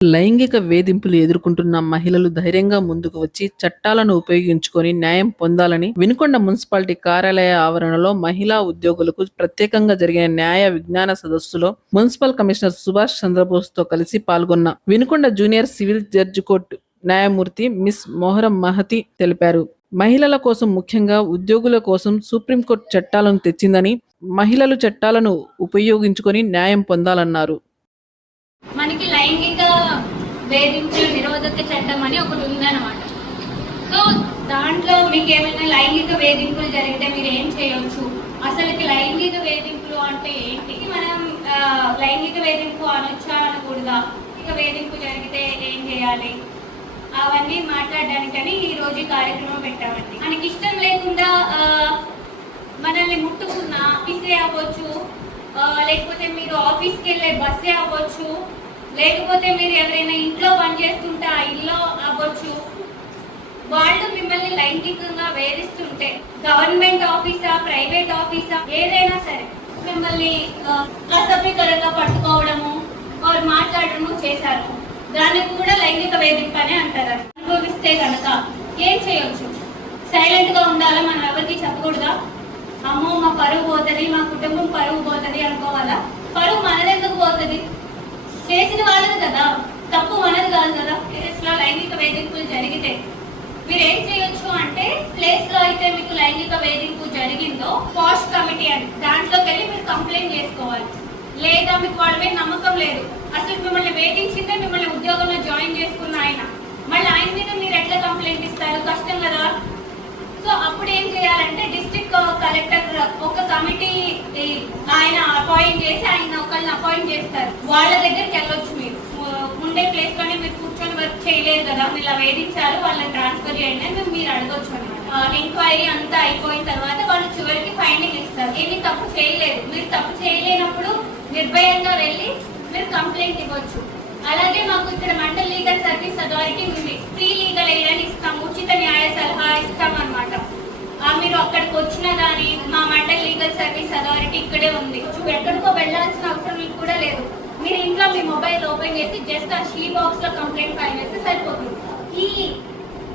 లైంగిక వేధింపులు ఎదుర్కొంటున్న మహిళలు ధైర్యంగా ముందుకు వచ్చి చట్టాలను ఉపయోగించుకొని న్యాయం పొందాలని వినుకొండ మున్సిపాలిటీ కార్యాలయ ఆవరణలో మహిళా ఉద్యోగులకు ప్రత్యేకంగా జరిగిన న్యాయ విజ్ఞాన సదస్సులో మున్సిపల్ కమిషనర్ సుభాష్ చంద్రబోస్తో కలిసి పాల్గొన్న Vinukonda junior civil judge court న్యాయమూర్తి మిస్ మోహరం మహతి తెలిపారు. మహిళల కోసం ముఖ్యంగా ఉద్యోగుల కోసం సుప్రీంకోర్టు చట్టాలను తెచ్చిందని మహిళలు చట్టాలను ఉపయోగించుకొని న్యాయం పొందాలన్నారు. మనకి లైంగిక వేధింపు నిరోధక చట్టం అని ఒకటి ఉందన్నమాట. సో దాంట్లో మీకు ఏమైనా లైంగిక వేధింపులు జరిగితే మీరు ఏం చేయొచ్చు? అసలుకి లైంగిక వేధింపులు అంటే ఏంటి? మనం లైంగిక వేధింపు అనొచ్చా అనకూడదా? లైంగిక వేధింపు జరిగితే ఏం చేయాలి? అవన్నీ మాట్లాడడానికని ఈ రోజు కార్యక్రమం పెట్టామండి. మనకి ఇష్టం లేకుండా మనల్ని ముట్టుకున్నా ఆఫీసే అవ్వచ్చు లేకపోతే మీరు ఆఫీస్కి వెళ్ళే బస్సే అవ్వచ్చు. లేకపోతే మీరు ఎవరైనా ఇంట్లో పనిచేస్తుంటే ఆ ఇల్లు అవ్వచ్చు. వాళ్ళు మిమ్మల్ని లైంగికంగా వేధిస్తుంటే గవర్నమెంట్ ఆఫీసా ప్రైవేట్ ఆఫీసా ఏదైనా సరే మిమ్మల్ని అసభ్యకరంగా పట్టుకోవడము వారు మాట్లాడడము చేశారు. దాన్ని కూడా లైంగిక వేధింపు అని అంటారు. అనుభవిస్తే కనుక ఏం చేయొచ్చు? సైలెంట్గా ఉండాలా? మనం ఎవరికి చెప్పకూడదా? అమ్మో మా పరువు పోతుంది మా కుటుంబం పరువు పోతుంది అనుకోవాలా? పరువు మనదెందుకు పోతుంది? చేసిన వాళ్ళది కదా తప్పు మనది కాదు కదా. ప్లేస్లో లైంగిక వేధింపులు జరిగితే మీరు ఏం చేయొచ్చు అంటే ప్లేస్లో అయితే మీకు లైంగిక వేధింపు జరిగిందో పాష్ కమిటీ అని దాంట్లోకి వెళ్ళి మీరు కంప్లైంట్ చేసుకోవాలి. లేదా మీకు వాళ్ళ మీద నమ్మకం లేదు. అసలు మిమ్మల్ని వేధించిందే మిమ్మల్ని ఉద్యోగంలో జాయిన్ చేసుకున్న ఆయన. మళ్ళీ ఆయన మీద మీరు ఎట్లా కంప్లైంట్ ఇస్తారు? కష్టం కదా. సో అప్పుడు ఏం చేయాలి? కమిటీ ఆయన అపాయింట్ చేసి ఆయన ఒకళ్ళని అపాయింట్ చేస్తారు. వాళ్ళ దగ్గరికి వెళ్ళొచ్చు మీరు. ఉండే ప్లేస్లోనే మీరు కూర్చొని వర్క్ చేయలేదు కదా. మీరు ఇలా వేధించారు వాళ్ళని ట్రాన్స్ఫర్ చేయండి అని మీరు అడగొచ్చు అనమాట ఎంక్వైరీ అంతా అయిపోయిన తర్వాత వాళ్ళు చివరికి ఫైండింగ్ ఇస్తారు. ఏమి తప్పు చేయలేదు. మీరు తప్పు చేయలేనప్పుడు నిర్భయంగా వెళ్ళి మీరు కంప్లైంట్ ఇవ్వచ్చు. అలాగే మాకు ఇక్కడ మండల్ లీగల్ సర్వీస్ అథారిటీ ఉంది. ఫ్రీ లీగల్ ఎయిడ్ అని ఉచిత న్యాయ సలహా ఇస్తాం అనమాట మీరు అక్కడికి వచ్చినా కానీ మా మండల్ లీగల్ సర్వీస్ అథారిటీ ఇక్కడే ఉంది. ఎక్కడికో వెళ్ళాల్సిన అవసరం మీకు కూడా లేదు. మీరు ఇంట్లో మీ మొబైల్ ఓపెన్ చేసి జస్ట్ ఆ షీ బాక్స్లో కంప్లైంట్ ఫైల్ చేస్తే సరిపోతుంది. ఈ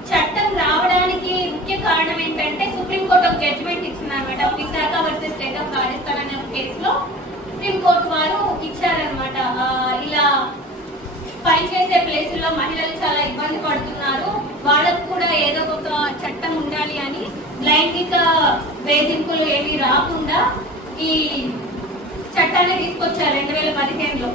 చట్టం రావడానికి ముఖ్య కారణం ఏంటంటే సుప్రీంకోర్టు ఒక judgement ఇచ్చిందనమాట Vishaka versus state of Rajasthan అనే ఒక కేసులో సుప్రీంకోర్టు వారు ఇచ్చారనమాట ఇలా పనిచేసే ప్లేసుల్లో మహిళలు చాలా ఇబ్బంది పడుతున్నారు వాళ్ళకు కూడా ఏదో ఒక చట్టం ఉండాలి అని లైంగిక వేధింపులు ఏమీ రాకుండా ఈ చట్టాన్ని తీసుకొచ్చారు రెండు వేల పదిహేనులో.